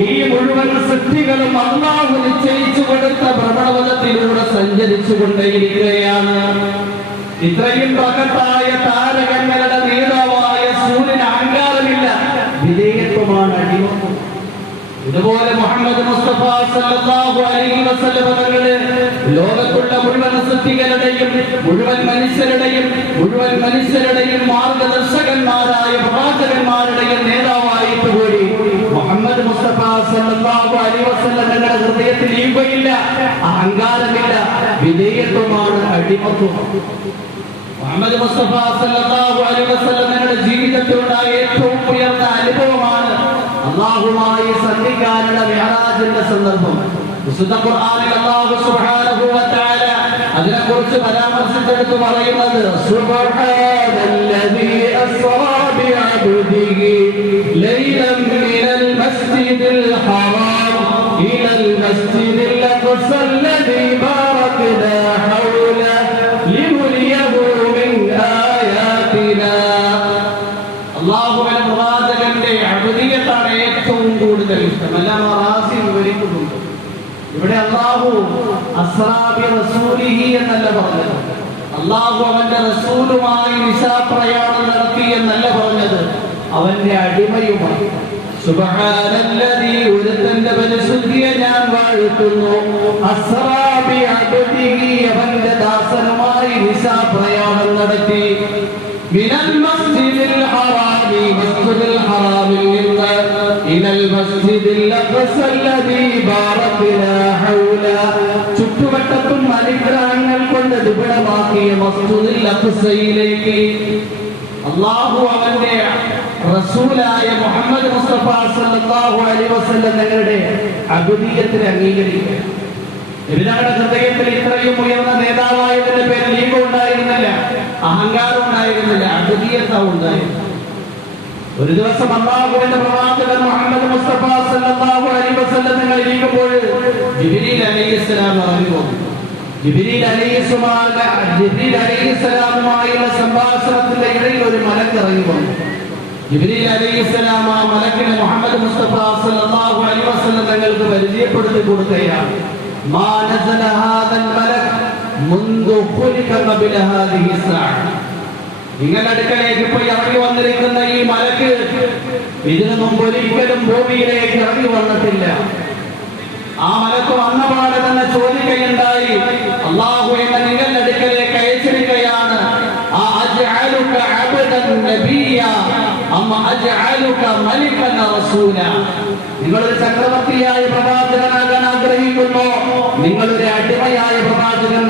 ഈ മുഴുവൻ സൃഷ്ടികളും അല്ലാഹു നിശ്ചയിച്ചു കൊടുത്ത ഭ്രമണപഥത്തിലൂടെ സഞ്ചരിച്ചു കൊണ്ടേയിരിക്കുകയാണ്. ഇത്രയും മഹത്തായ താരകങ്ങളുടെ നേതാവായ സൂര്യന് അഹങ്കാരമില്ല, വിധേയത്വമാണ്, അടിമത്വം. ഇതുപോലെ മുഹമ്മദ് മുസ്തഫ സല്ലല്ലാഹു അലൈഹി വസല്ലം തങ്ങളെ ലോകത്തുള്ള മുഴുവൻ സൃഷ്ടികളുടെയും മുഴുവൻ മനുഷ്യരുടെയും മാർഗദർശകന്മാരായ പ്രവാചകന്മാരുടെയും നേതാവായിട്ട് കൂടി മുഹമ്മദ് മുസ്തഫ സല്ലല്ലാഹു അലൈഹി വസല്ലം തങ്ങളുടെ ഹൃദയത്തിൽ ഈഗോയില്ല, അഹങ്കാരമില്ല, വിധേയത്വമാണ്, അടിമത്വം. മുഹമ്മദ് മുസ്തഫ സല്ലല്ലാഹു അലൈഹി വസല്ലം തങ്ങളുടെ ജീവിതത്തിലുണ്ടായ ഏറ്റവും ഉയർന്ന അനുഭവമാണ് അല്ലാഹുവുമായി സന്ധിക്കാനുള്ള മിഅ്റാജിന്റെ സന്ദർഭം. വിശുദ്ധ ഖുർആനിൽ അല്ലാഹു സുബ്ഹാനഹു വ തആല അതിനെക്കുറിച്ച് പരാമർശിച്ചെടുത്ത് പറയുന്നത് സുബ്ഹാനല്ലദീ അസ്റാ ബിഅബ്ദിഹി ലൈലൻ മിനൽ മസ്ജിദിൽ ഹറാം ഇലൽ മസ്ജിദിൽ അഖ്സല്ലദീ ബാറക്നാ ഹൗല ലിനുരിയഹു മിൻ ആയാതിനാ. അല്ലാഹുവിന്റെ പ്രവാചകന്റെ അബ്ദിയത്താണ് ഏറ്റവും കൂടുതൽ ഇഷ്ടം. അല്ലാഹു റാസി വിവരിക്കുന്നുണ്ട്. ഇവിടെ അല്ലാഹു അസ്റാ ബി റസൂലിഹി എന്നല്ല പറഞ്ഞത്. അല്ലാഹു അവന്റെ റസൂലുമായി നിശാപ്രയാണം നടത്തി എന്നല്ല പറഞ്ഞത്, അവന്റെ അടിമയുമായി. സുബ്ഹാനല്ലദീ ഉന്നതന്റെ പരിശുദ്ധിയെ ഞാൻ വാഴ്ത്തുന്നു. അസ്റാ ബി അബ്ദിഹി അവന്റെ ദാസനുമായി നിശാപ്രയാണം നടത്തി. മിനൽ മസ്ജിദിൽ ഹറാമി മസ്ജിദുൽ ഹറാമിൽ നിന്ന് ഇലൽ മസ്ജിദിൽ അഖ്സല്ലദീ ബാറക്നാ ഹൗല ചുറ്റുവട്ടത്തും അനുഗ്രഹങ്ങൾ കൊണ്ട് വിപുലമാക്കിയ മസ്ജിദുൽ അഖ്സയിലേക്ക് അല്ലാഹു അവന്റെ റസൂലായ മുഹമ്മദ് മുസ്തഫ സല്ലല്ലാഹു അലൈഹി വസല്ലം തങ്ങളുടെ അബ്ദിയത്തിനെ അംഗീകരിക്കുക. ഇവരുടെ ഹൃദയത്തിൽ ഇത്രയും ഉയർന്ന നേതാവായതിന്റെ പേരിൽ ഈഗോ ഉണ്ടായിരുന്നില്ല, അഹങ്കാരം ഉണ്ടായിരുന്നില്ല, അദ്വിതീയത്വം ഉണ്ടായിരുന്നു. ഒരു ദിവസം അല്ലാഹുവിന്റെ പ്രവാചകൻ മുഹമ്മദ് മുസ്തഫ സല്ലല്ലാഹു അലൈഹി വസല്ലം തങ്ങൾ ഇരിക്കുമ്പോൾ ജിബ്രീൽ അലൈഹിസ്സലാം ഇറങ്ങി വന്നു. ജിബ്രീൽ അലൈഹിസ്സലാമുമായുള്ള സംഭാഷണത്തിന്റെ ഇടയിൽ ഒരു മലക്ക് ഇറങ്ങി വന്നു. ജിബ്രീൽ അലൈഹിസ്സലാം ആ മലക്കിനെ മുഹമ്മദ് മുസ്തഫ സല്ലല്ലാഹു അലൈഹി വസല്ലം തങ്ങൾക്ക് പരിചയപ്പെടുത്തി കൊടുക്കുകയാണ്. മാ നസല ഹാദൽ മലക് മുൻദു ഖുലിക ഖബല ഹാദിഹി സഅ. നിങ്ങളുടെ അടുക്കലേക്ക് ഇപ്പോൾ ഇറങ്ങി വന്നിരിക്കുന്ന ഈ മലക്ക് ഇതിനു മുമ്പ് ഒരിക്കലും ഭൂമിയിലേക്ക് ഇറങ്ങി വന്നിട്ടില്ല. ആ മലക്ക് വന്നപാടെ തന്നെ ചോദിക്കുകയുണ്ടായി, അല്ലാഹു എന്നെ നിങ്ങളുടെ അടുക്കലേക്ക് അയച്ചിരിക്കുകയാണ്. അഅജ്അലുക അബ്ദൻ നബിയ അം അജ്അലുക മലികൻ റസൂല. നിങ്ങളൊരു ചക്രവർത്തിയായ പ്രവാചകനാകാൻ ആഗ്രഹിക്കുന്നു, നിങ്ങളൊരു അടിമയായ പ്രവാചകൻ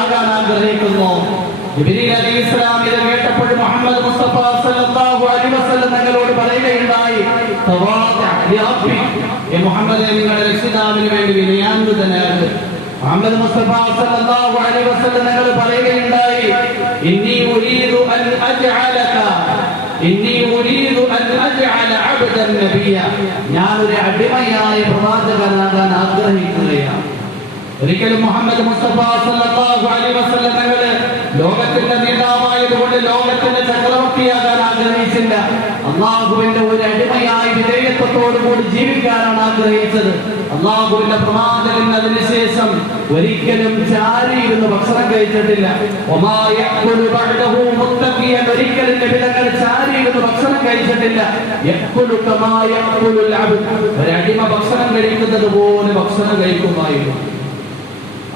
ആകാൻ ആഗ്രഹിക്കുന്നു. ജിബ്രീൽ അലൈഹിസ്സലാം ഇത് കേട്ടപ്പോൾ മുഹമ്മദ് മുസ്തഫ സല്ലല്ലാഹു അലൈഹി വസല്ലം തങ്ങളോട് പറയുകയുണ്ടായി, മുഹമ്മദേ നിങ്ങളുടെ രക്ഷിതാവിന് വേണ്ടി വിനയാന്വിതനാണ്. മുഹമ്മദ് മുസ്തഫ സല്ലല്ലാഹു അലൈഹി വസല്ലം തങ്ങൾ പറയുകയുണ്ടായി, ഇന്നി ഉരീദു അൻ അജ്അല അബ്ദൻ നബിയ. ഞാൻ ഒരു അടിമയായ പ്രവാചകനാകാൻ ആഗ്രഹിക്കുകയാണ്. ഒരിക്കലും മുഹമ്മദ് മുസ്തഫ സല്ലല്ലാഹു അലൈഹി വസല്ലം തങ്ങൾ ലോകത്തിന്റെ നേതാവായതുകൊണ്ട് ലോകത്തിന്റെ ചക്രവർത്തിയാകാൻ ആഗ്രഹിച്ചില്ല. അല്ലാഹുവിന്റെ ഒരു അടിമയായി വിധേയത്വത്തോടുകൂടി ജീവിക്കാനാണ് ആഗ്രഹിച്ചത്. അല്ലാഹുവിന്റെ പ്രവാചകൻ അതിനുശേഷം ഒരിക്കലും ചാരിയിരുന്ന് ഭക്ഷണം കഴിച്ചിട്ടില്ല. ഒരിക്കലും നബി തങ്ങൾ ചാരിയിരുന്ന് ഭക്ഷണം കഴിച്ചിട്ടില്ല. ഒരു അടിമ ഭക്ഷണം കഴിക്കുന്നത് പോലെ ഭക്ഷണം കഴിക്കുമായിരുന്നു.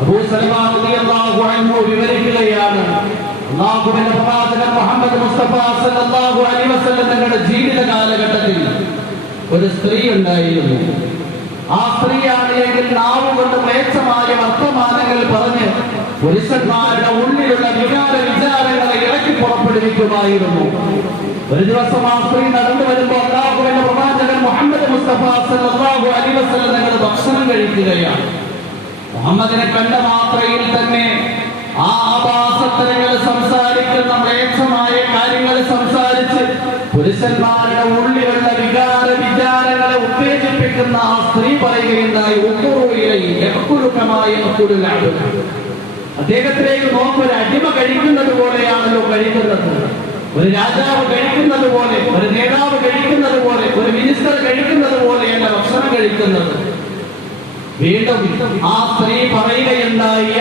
അബൂ സലമ റളിയല്ലാഹു അൻഹു വിവരിക്കുകയാണ്, അല്ലാഹുവിന്റെ പ്രവാചകൻ മുഹമ്മദ് മുസ്തഫ സല്ലല്ലാഹു അലൈഹി വസല്ലം തങ്ങളുടെ ജീവിത കാലഘട്ടത്തിൽ ഒരു സ്ത്രീ ഉണ്ടായിരുന്നു. ആ സ്ത്രീയാണ് എങ്കിൽ നാവ് കൊണ്ട് മ്ലേച്ഛമായ വർത്തമാനങ്ങൾ പറഞ്ഞ് പുരുഷന്മാരുടെ ഉള്ളിലുള്ള വിചാരങ്ങളെ ഇറക്കി പുറപ്പെടുവിക്കുമായിരുന്നു. ഒരു ദിവസം ആ സ്ത്രീ നടന്നു വരുമ്പോൾ അല്ലാഹുവിന്റെ പ്രവാചകൻ മുഹമ്മദ് മുസ്തഫ സല്ലല്ലാഹു അലൈഹി വസല്ലം തങ്ങൾ ഭക്ഷണം കഴിക്കുകയാണ്. മുഹമ്മദിനെ കണ്ട മാത്രയിൽ തന്നെ ആ ആഭാസത്തരങ്ങൾ സംസാരിക്കുന്ന മ്ലേച്ഛമായ കാര്യങ്ങൾ സംസാരിച്ച് പുരുഷന്മാരുടെ ഉള്ളിലുള്ള വിചാരങ്ങളെ ഉത്തേജിപ്പിക്കുന്ന ആ സ്ത്രീ പറയുകയുണ്ടായി, അദ്ദേഹത്തിലേക്ക് നോക്കൊരു അടിമ കഴിക്കുന്നത് പോലെയാണല്ലോ കഴിക്കുന്നത്. ഒരു രാജാവ് കഴിക്കുന്നത് പോലെ, ഒരു നേതാവ് കഴിക്കുന്നത് പോലെ, ഒരു മിനിസ്റ്റർ കഴിക്കുന്നത് പോലെയല്ല ഭക്ഷണം കഴിക്കുന്നത്. വീണ്ടും ആ സ്ത്രീ പറയുകയുണ്ടായി,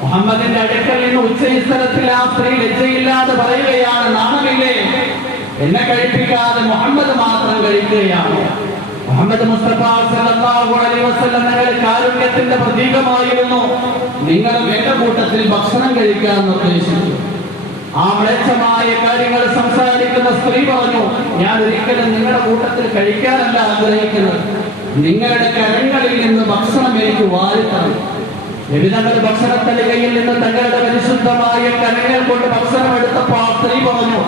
മുഹമ്മദിന്റെ അടുക്കൽ നിന്ന് ഉച്ചസ്ഥലത്തിൽ ആ സ്ത്രീ ലജ്ജയില്ലാതെ പറയുകയാണ്, നാണമില്ലേ, എന്നെ കഴിപ്പിക്കാതെ മുഹമ്മദ് മാത്രം കഴിക്കുകയാണ്. മുഹമ്മദ് മുസ്തഫ സല്ലല്ലാഹു അലൈഹി വസല്ലം തങ്ങൾ കാരുണ്യത്തിന്റെ പ്രതീകമായിരുന്നു. നിങ്ങളും എന്റെ കൂട്ടത്തിൽ ഭക്ഷണം കഴിക്കാൻ നിർദ്ദേശിച്ചു. ആ മ്ലേച്ഛമായ കാര്യങ്ങൾ സംസാരിക്കുന്ന സ്ത്രീ പറഞ്ഞു, ഞാൻ ഒരിക്കലും നിങ്ങളുടെ കൂട്ടത്തിൽ കഴിക്കാനല്ല ആഗ്രഹിക്കുന്നത്, നിങ്ങളുടെ കരങ്ങളിൽ നിന്ന് ഭക്ഷണം എനിക്ക് വാരിത്തരണം. നബിതങ്ങൾ ഭക്ഷണത്തലികയിൽ നിന്ന് തങ്ങളുടെ പരിശുദ്ധമായ കരങ്ങൾ കൊണ്ട് ഭക്ഷണം എടുത്തപ്പോൾ ആ സ്ത്രീ പറഞ്ഞു,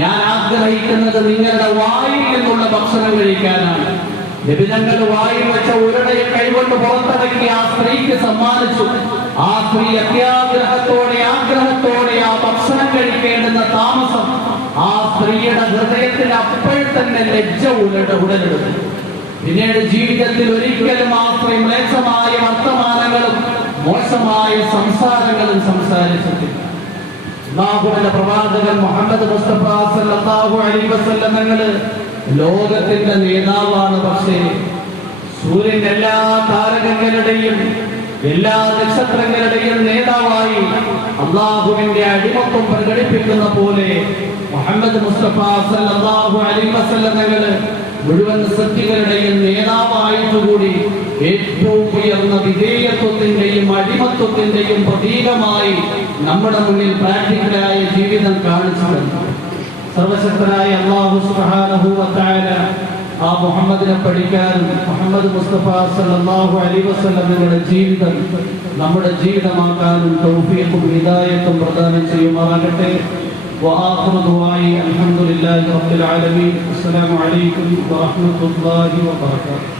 ഞാൻ ആഗ്രഹിക്കുന്നത് നിങ്ങളുടെ വായിൽ നിന്നുള്ള ഭക്ഷണം കഴിക്കാനാണ്. നബിതങ്ങൾ വായിൽ വെച്ച ഉരുടയെ കൈകൊണ്ട് പുറത്തിറക്കി ആ സ്ത്രീക്ക് സമ്മാനിച്ചു. ആ സ്ത്രീ അത്യാഗ്രഹത്തോടെ ആഗ്രഹത്തോടെ ആ ഭക്ഷണം കഴിക്കേണ്ടുന്ന താമസം ആ സ്ത്രീയുടെ ഹൃദയത്തിൽ അപ്പോൾ തന്നെ ലജ്ജ ഉടലെടുത്തു. പിന്നീട് ജീവിതത്തിൽ ഒരിക്കലും ആ സ്ത്രീ മ്ലേച്ഛമായ വർത്തമാനങ്ങളും മോശമായ സംസാരങ്ങളും സംസാരിച്ചിട്ടില്ല. അല്ലാഹുവിന്റെ പ്രവാചകൻ മുഹമ്മദ് മുസ്തഫ സല്ലല്ലാഹു അലൈഹി വസല്ലം തങ്ങള് ലോകത്തിന്റെ നേതാവാണ്. പക്ഷേ സൂര്യന്റെ എല്ലാ താരകങ്ങളുടെയും എല്ലാ നക്ഷത്രങ്ങളുടെയും നേതാവായി അല്ലാഹുവിന്റെ അടിമത്വം പ്രകടിപ്പിക്കുന്ന പോലെ മുഹമ്മദ് മുസ്തഫ സല്ലല്ലാഹു അലൈഹി വസല്ലം തങ്ങള് മുഴുവൻ സൃഷ്ടികളുടെയും നേതാവായിട്ടുകൂടി ഏറ്റവും ഉയർന്ന വിധേയത്വത്തിന്റെയും അടിമത്വത്തിന്റെയും പ്രതീകമായി നമ്മുടെ മുന്നിൽ പ്രാക്ടിക്കലായ ജീവിതം കാണിച്ചു തന്നു. സർവശക്തനായ അല്ലാഹു സുബ്ഹാനഹു വ തആല ആ മുഹമ്മദിനെ പഠിക്കാൻ മുഹമ്മദ് മുസ്തഫ സല്ലല്ലാഹു അലൈഹി വസല്ലം തങ്ങളുടെ ജീവിതം നമ്മുടെ ജീവിതമാക്കാനും തൗഫീഖും ഹിദായത്തും പ്രദാനം ചെയ്യുമാറാകട്ടെ. وآخر دعائي الحمد لله رب العالمين. السلام عليكم ورحمة الله وبركاته.